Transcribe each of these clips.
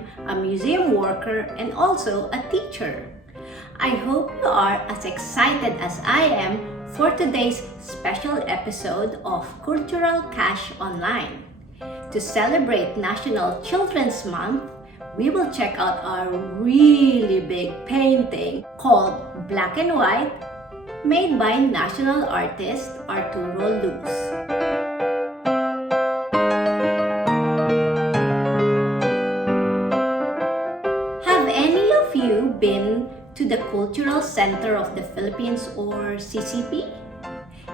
time a museum worker and also a teacher. I hope you are as excited as I am for today's special episode of Cultural Cash Online. To celebrate National Children's Month, we will check out our really big painting called Black and White, made by National Artist Arturo Luz. Have any of you been to the Cultural Center of the Philippines or CCP?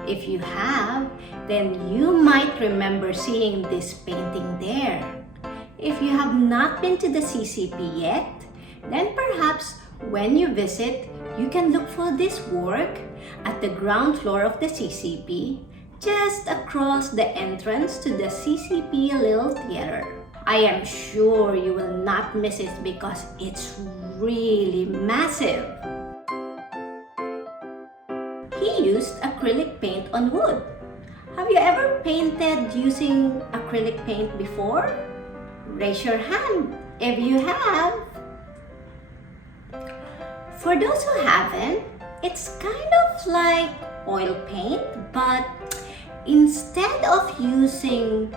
If you have, then you might remember seeing this painting there. If you have not been to the CCP yet, then perhaps when you visit, you can look for this work at the ground floor of the CCP, just across the entrance to the CCP Little Theater. I am sure you will not miss it because it's really massive. He used acrylic paint on wood. Have you ever painted using acrylic paint before? Raise your hand if you have. For those who haven't, it's kind of like oil paint, but instead of using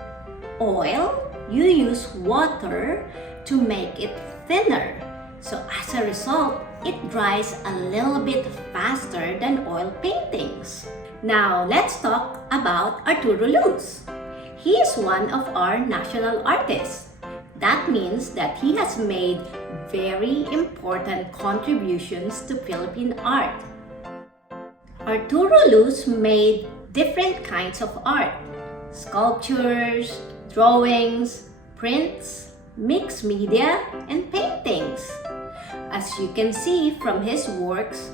oil, you use water to make it thinner. So as a result, it dries a little bit faster than oil paintings. Now let's talk about Arturo Luz. He is one of our national artists. That means that he has made very important contributions to Philippine art. Arturo Luz made different kinds of art: sculptures, drawings, prints, mixed media, and paintings. As you can see from his works,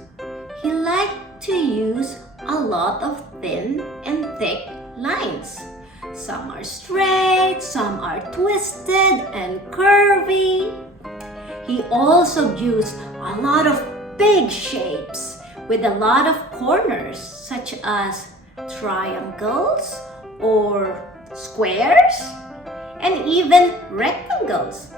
he liked to use a lot of thin and thick lines. Some are straight, some are twisted and curvy. He also used a lot of big shapes with a lot of corners, such as triangles or squares and even rectangles.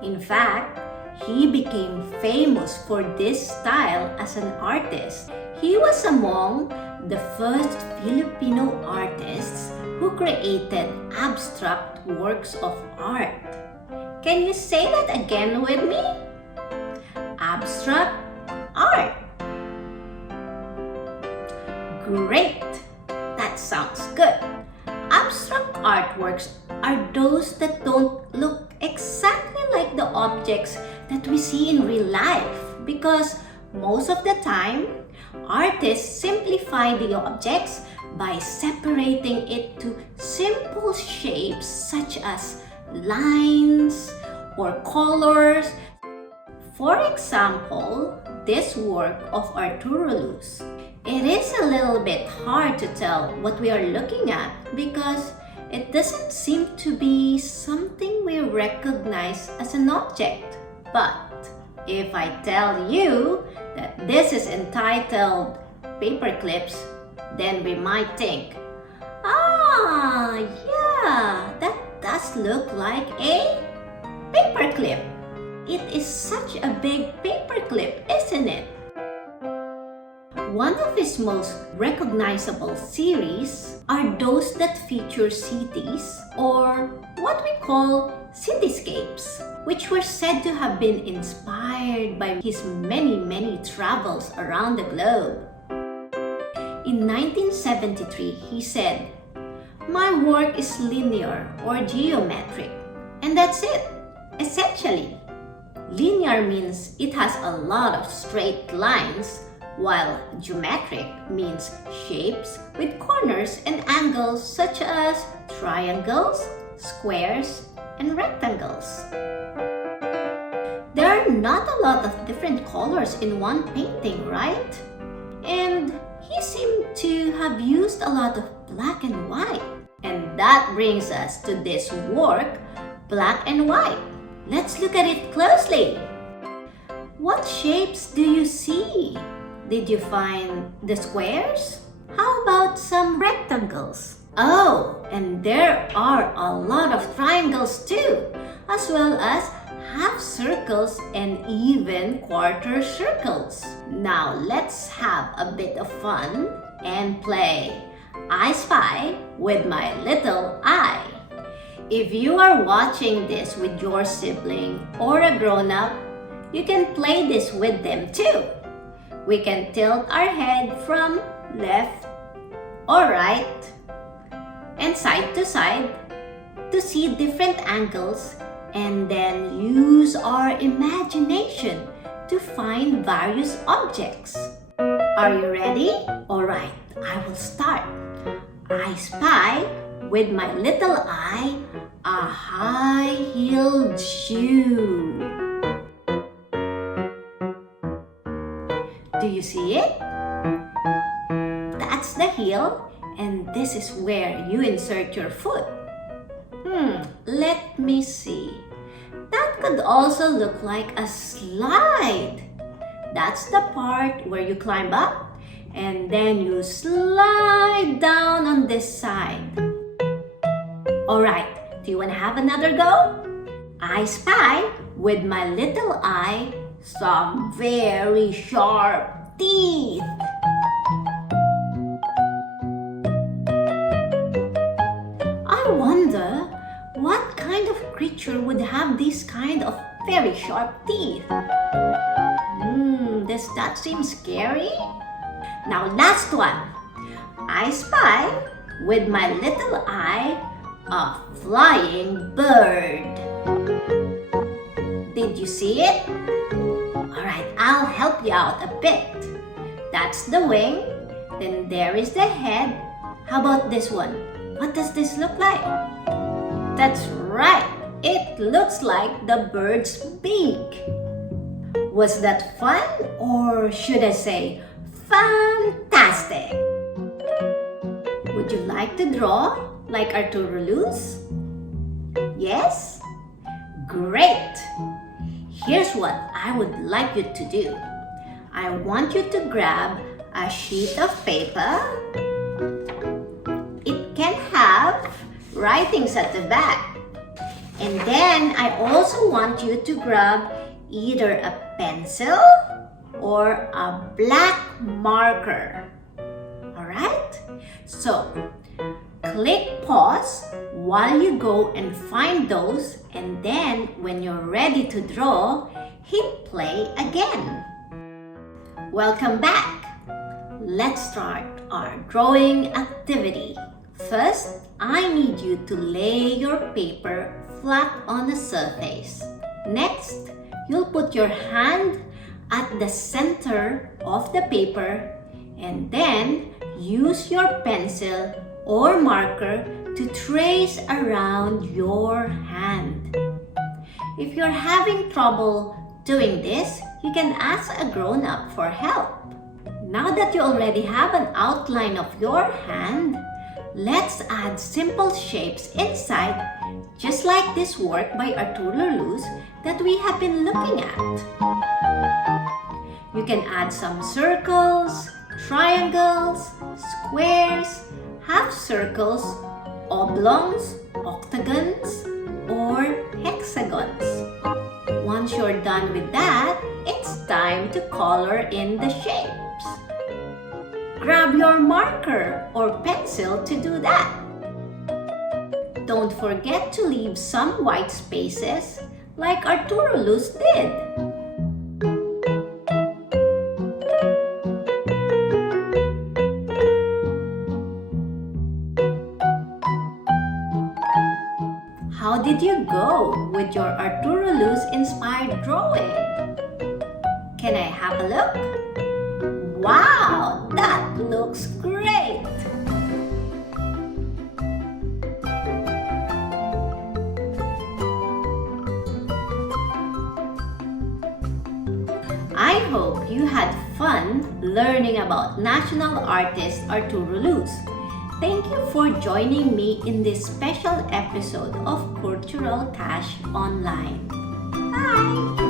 In fact, he became famous for this style as an artist. He was among the first Filipino artists who created abstract works of art. Can you say that again with me? Abstract art. Great! That sounds good. Abstract artworks are those that don't look exactly like the objects that we see in real life, because most of the time, artists simplify the objects by separating it to simple shapes such as lines or colors. For example, this work of Arturo Luz. It is a little bit hard to tell what we are looking at because it doesn't seem to be something we recognize as an object. But if I tell you that this is entitled paper clips, then we might think, yeah, that does look like a paper clip. It is such a big paper clip, isn't it? One of his most recognizable series are those that feature cities, or what we call cityscapes, which were said to have been inspired by his many travels around the globe. In 1973, he said, "My work is linear or geometric, and that's it, essentially." Linear means it has a lot of straight lines, while geometric means shapes with corners and angles such as triangles, squares, and rectangles. There are not a lot of different colors in one painting, right? And he seemed to have used a lot of black and white. And that brings us to this work, Black and White. Let's look at it closely. What shapes do you see? Did you find the squares? How about some rectangles? Oh, and there are a lot of triangles too, as well as half circles, and even quarter circles. Now let's have a bit of fun and play I Spy with my little eye. If you are watching this with your sibling or a grown-up, you can play this with them too. We can tilt our head from left or right and side to see different angles, and then use our imagination to find various objects. Are you ready? Alright, I will start. I spy with my little eye a high-heeled shoe. Do you see it? That's the heel, and this is where you insert your foot. Let me see. That could also look like a slide. That's the part where you climb up and then you slide down on this side. Alright, do you want to have another go? I spy with my little eye some very sharp teeth. I wonder what kind of creature would have these kind of very sharp teeth. Does that seem scary? Now last one. I spy with my little eye a flying bird. Did you see it? Alright, I'll help you out a bit. That's the wing. Then there is the head. How about this one? What does this look like? That's right. It looks like the bird's beak. Was that fun, or should I say fantastic? Would you like to draw like Arturo Luz? Yes? Great! Here's what I would like you to do. I want you to grab a sheet of paper. It can have writings at the back. And then I also want you to grab either a pencil or a black marker. Alright? So, click pause while you go and find those, and then when you're ready to draw, hit play again. Welcome back. Let's start our drawing activity. First, I need you to lay your paper flat on the surface. Next, you'll put your hand at the center of the paper and then use your pencil or marker to trace around your hand. If you're having trouble doing this, you can ask a grown-up for help. Now that you already have an outline of your hand, let's add simple shapes inside, just like this work by Arturo Luz that we have been looking at. You can add some circles, triangles, squares, half circles, oblongs, octagons, or hexagons. Once you're done with that, it's time to color in the shapes. Grab your marker or pencil to do that. Don't forget to leave some white spaces like Arturo Luz did. How did you go with your Arturo Luz inspired drawing? Can I have a look? Wow, that looks great! I hope you had fun learning about National Artist Arturo Luz. Thank you for joining me in this special episode of Cultural Cash Online. Bye!